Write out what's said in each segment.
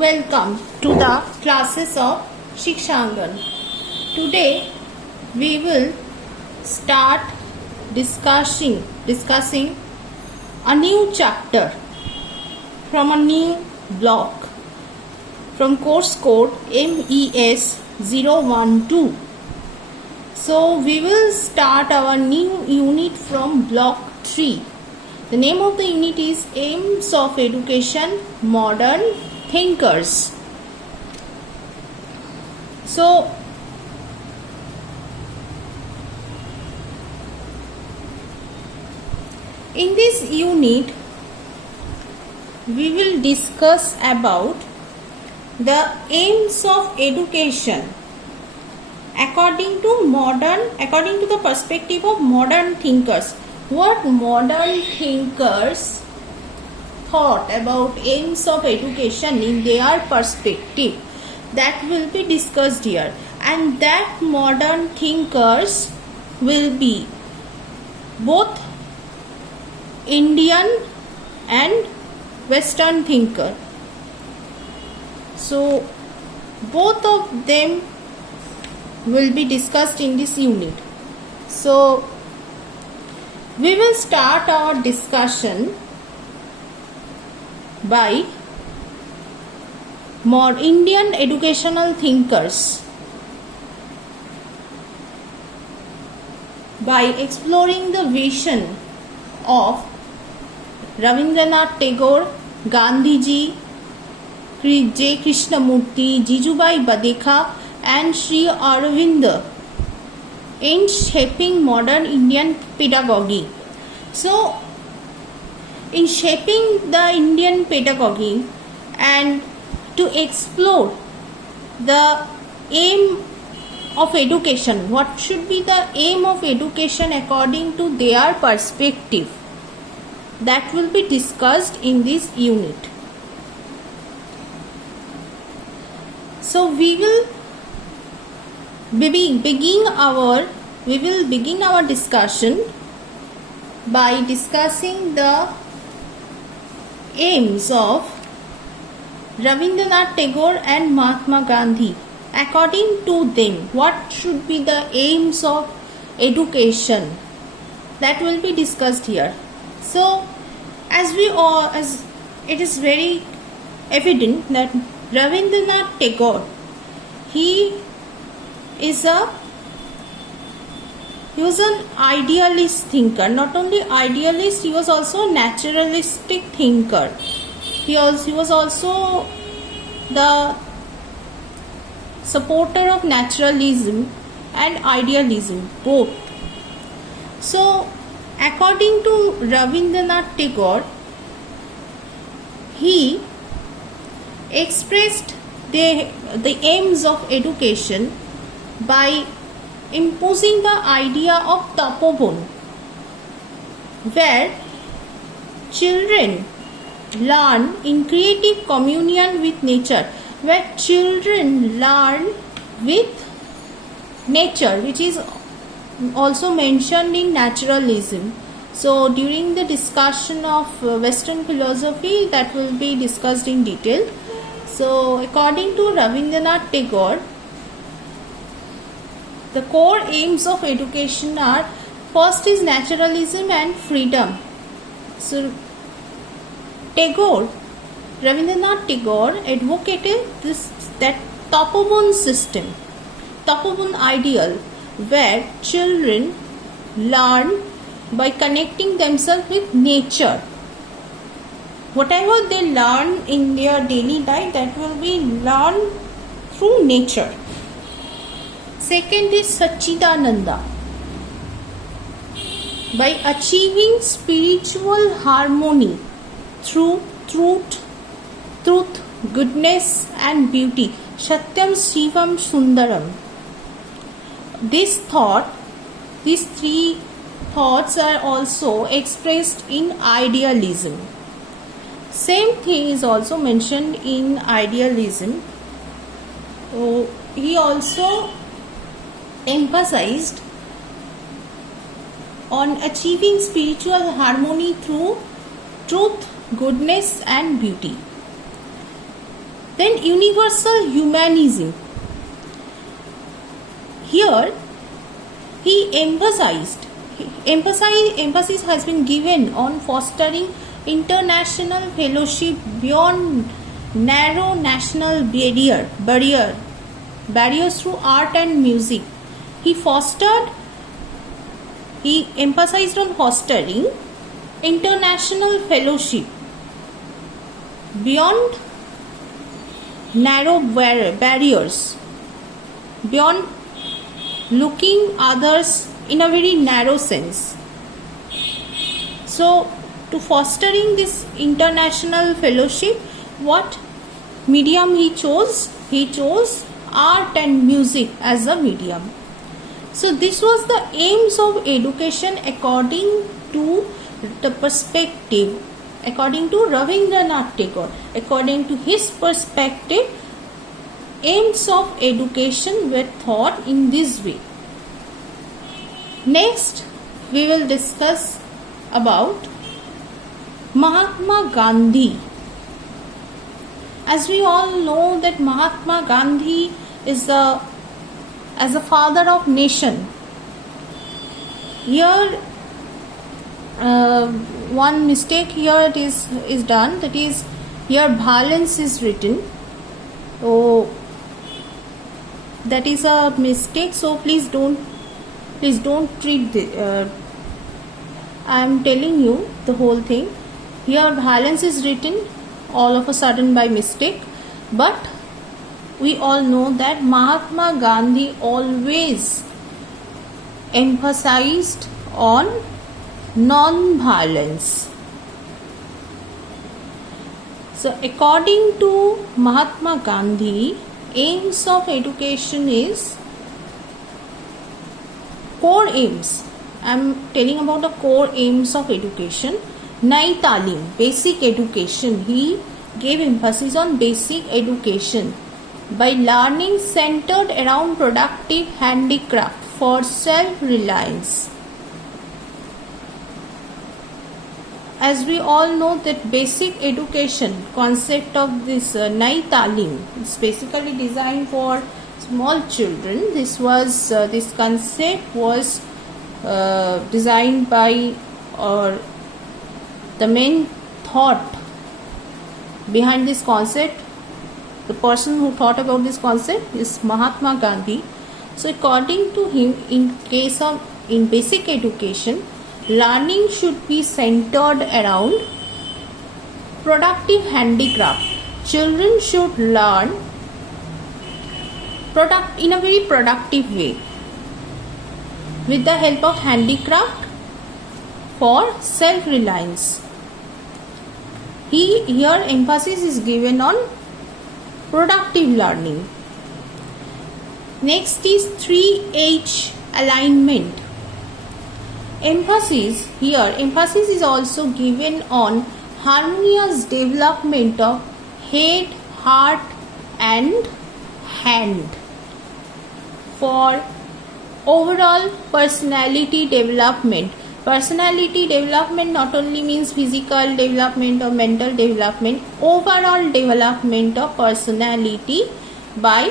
Welcome to the classes of Shikshangan. Today we will start discussing a new chapter from a new block from course code MES 012. So we will start our new unit from block 3. The name of the unit is Aims of Education, Modern Thinkers. So in this unit we will discuss about the aims of education according to the perspective of modern thinkers. What modern thinkers thought about aims of education in their perspective, that will be discussed here, and that modern thinkers will be both Indian and Western thinker. So both of them will be discussed in this unit. So we will start our discussion by more Indian educational thinkers by exploring the vision of Rabindranath Tagore, Gandhi ji, J. Krishnamurti, Jijubhai Badekha and Sri Aurobindo in shaping modern Indian pedagogy. So in shaping the Indian pedagogy and to explore the aim of education, what should be the aim of education according to their perspective, that will be discussed in this unit. So we will begin our discussion by discussing the aims of Rabindranath Tagore and Mahatma Gandhi. According to them, what should be the aims of education, that will be discussed here. So as it is very evident that Rabindranath Tagore, he was an idealist thinker. Not only idealist, he was also a naturalistic thinker. He was also the supporter of naturalism and idealism, both. So according to Rabindranath Tagore, he expressed the aims of education by imposing the idea of Tapobon, where children learn in creative communion with nature, where children learn with nature, which is also mentioned in naturalism. So during the discussion of Western philosophy, that will be discussed in detail. So according to Rabindranath Tagore, the core aims of education are: first is naturalism and freedom. So Rabindranath Tagore advocated that Tapobon system, Tapobon ideal, where children learn by connecting themselves with nature. Whatever they learn in their daily life, that will be learned through nature. Second is Satchidananda, by achieving spiritual harmony through truth, goodness and beauty. Satyam Shivam Sundaram. These three thoughts are also expressed in idealism. Same thing is also mentioned in idealism. So he also emphasized on achieving spiritual harmony through truth, goodness and beauty. Then universal humanism. Here he emphasis has been given on fostering international fellowship beyond narrow national barriers through art and music. He emphasized on fostering international fellowship beyond narrow barriers, beyond looking others in a very narrow sense. So, to fostering this international fellowship, what medium he chose? He chose art and music as a medium. So, this was the aims of education according to the perspective, according to Rabindranath Tagore. According to his perspective, aims of education were thought in this way. Next, we will discuss about Mahatma Gandhi. As we all know that Mahatma Gandhi is as a father of nation. Here, one mistake here is done. That is, here violence is written. So that is a mistake. So please don't treat the. I am telling you the whole thing. Here violence is written all of a sudden by mistake, but we all know that Mahatma Gandhi always emphasized on non-violence. So according to Mahatma Gandhi, aims of education is core aims. I am telling about the core aims of education. Nai Talim, basic education. He gave emphasis on basic education by learning centered around productive handicraft for self-reliance. As we all know that basic education concept of this Nai Talim is basically designed for small children. This concept was designed by, or the main thought behind this concept, the person who thought about this concept is Mahatma Gandhi. So according to him, in basic education, learning should be centered around productive handicraft. Children should learn in a very productive way with the help of handicraft for self-reliance. Here emphasis is given on productive learning. Next is 3H alignment. Emphasis is also given on harmonious development of head, heart and hand for overall personality development. Personality development not only means physical development or mental development, overall development of personality by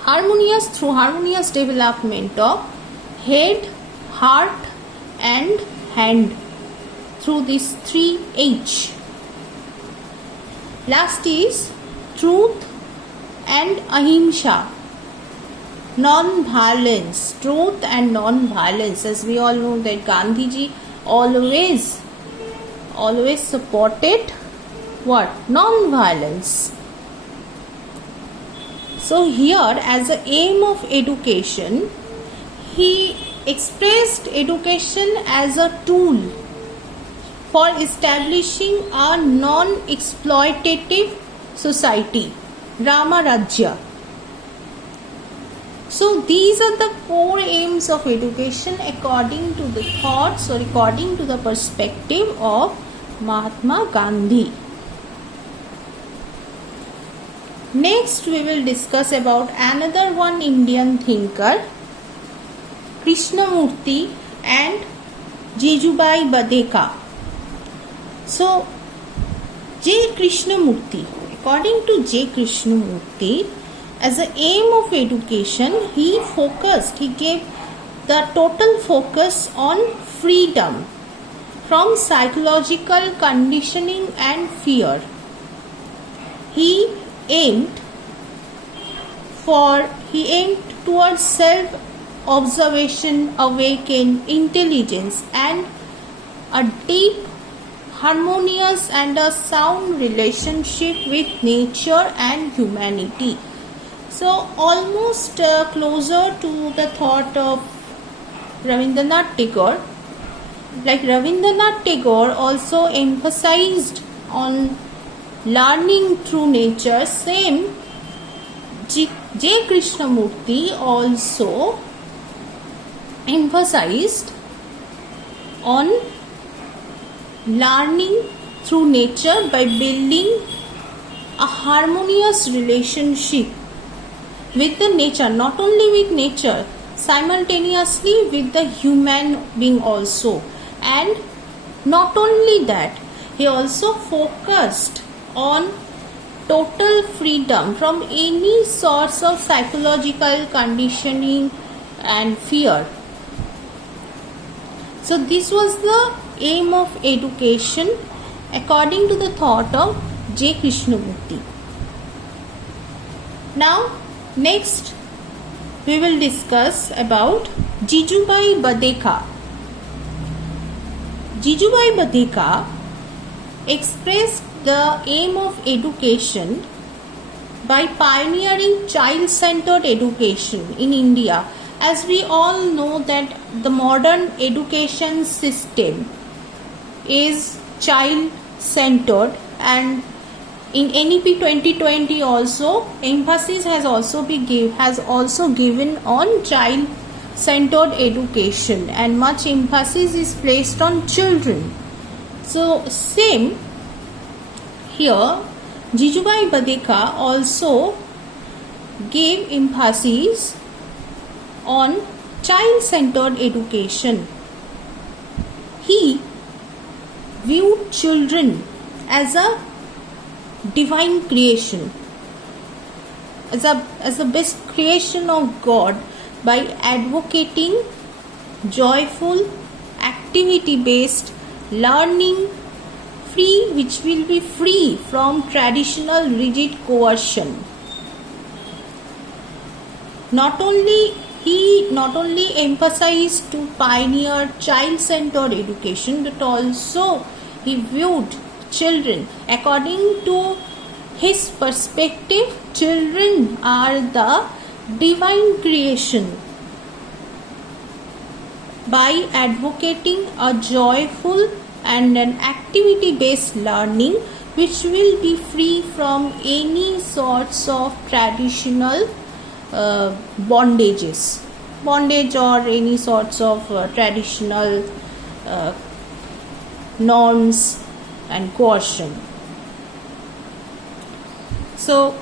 harmonious development of head, heart and hand through this 3H. Last is truth and ahimsa. Non-violence, truth and non-violence. As we all know that Gandhiji always supported what? Non-violence. So here, as an aim of education, he expressed education as a tool for establishing a non-exploitative society, Rama Rajya. So these are the core aims of education according to the thoughts or according to the perspective of Mahatma Gandhi. Next we will discuss about another one Indian thinker, Krishnamurti and Jijubhai Badekha. So J.Krishnamurti, according to J. Krishnamurti, as the aim of education, he gave the total focus on freedom from psychological conditioning and fear. He aimed towards self-observation, awakened intelligence, and a deep, harmonious and a sound relationship with nature and humanity. So almost closer to the thought of Rabindranath Tagore. Like Rabindranath Tagore also emphasized on learning through nature, same J. Krishnamurti also emphasized on learning through nature by building a harmonious relationship with the nature, not only with nature, simultaneously with the human being also. And not only that, he also focused on total freedom from any sorts of psychological conditioning and fear. So this was the aim of education according to the thought of J. Krishnamurti. Now next we will discuss about Jijubhai Badekha. Jijubhai Badekha expressed the aim of education by pioneering child-centered education in India. As we all know that the modern education system is child-centered, and in NEP 2020 also emphasis has also given on child-centered education, and much emphasis is placed on children. So same here, Jijubhai Badekha also gave emphasis on child-centered education. He viewed children as a divine creation, as the best creation of God, by advocating joyful, activity-based learning, which will be free from traditional rigid coercion. He not only emphasized to pioneer child-centered education, but also he viewed children, according to his perspective, children are the divine creation. By advocating a joyful and an activity-based learning which will be free from any sorts of traditional bondage or any sorts of traditional norms and coercion. So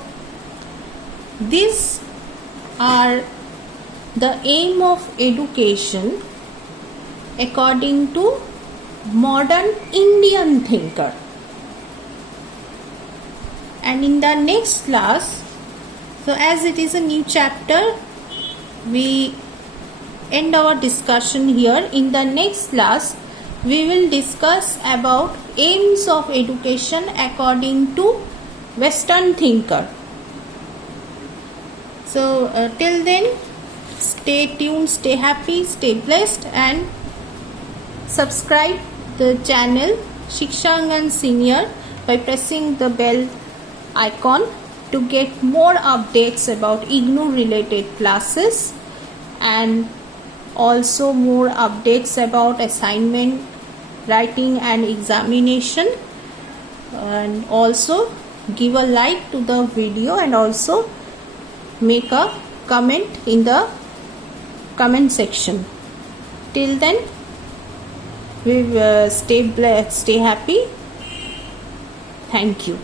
these are the aim of education according to modern Indian thinker. And in the next class, so as it is a new chapter, we end our discussion here. In the next class, we will discuss about aims of education according to Western thinker. So till then, stay tuned, stay happy, stay blessed, and subscribe the channel Shikshangan Senior by pressing the bell icon to get more updates about IGNOU related classes, and also more updates about assignment, writing and examination. And also give a like to the video, and also make a comment in the comment section. Till then, we stay blessed, stay happy. Thank you.